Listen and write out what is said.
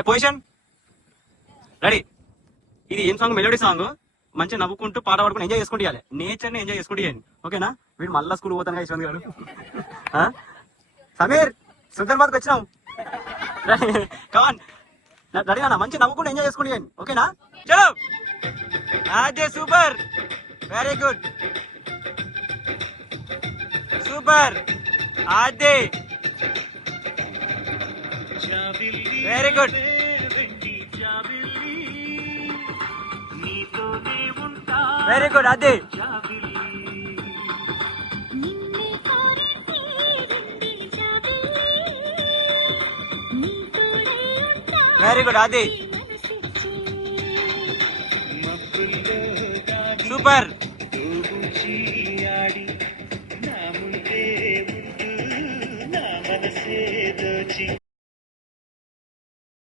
Position ready. ఇది ఏం song? Melody song. మంచిగా నవ్వుకుంటూ పాట పాడుకుంటూ ఎంజాయ్ చేసుకుంటూ ఇవ్వాలి. నేచర్ ని ఎంజాయ్ చేసుకుంటూ ఇవ్వండి. ఓకేనా? వీడు మళ్ళా స్కూల్ పోతాను యశ్వంత్ గారు. సమీర్ సుల్తానాబాద్కి వచ్చినాం. కమాన్ రెడీ అన్న. మంచి నవ్వుకుంటూ ఎంజాయ్ చేసుకుంటూ ఇవ్వండి. ఓకేనా? చలో. అదే సూపర్. Very good. సూపర్. అదే వెరీ గుడ్. Very good. అదే వెరీ గుడ్. అదే సూపర్.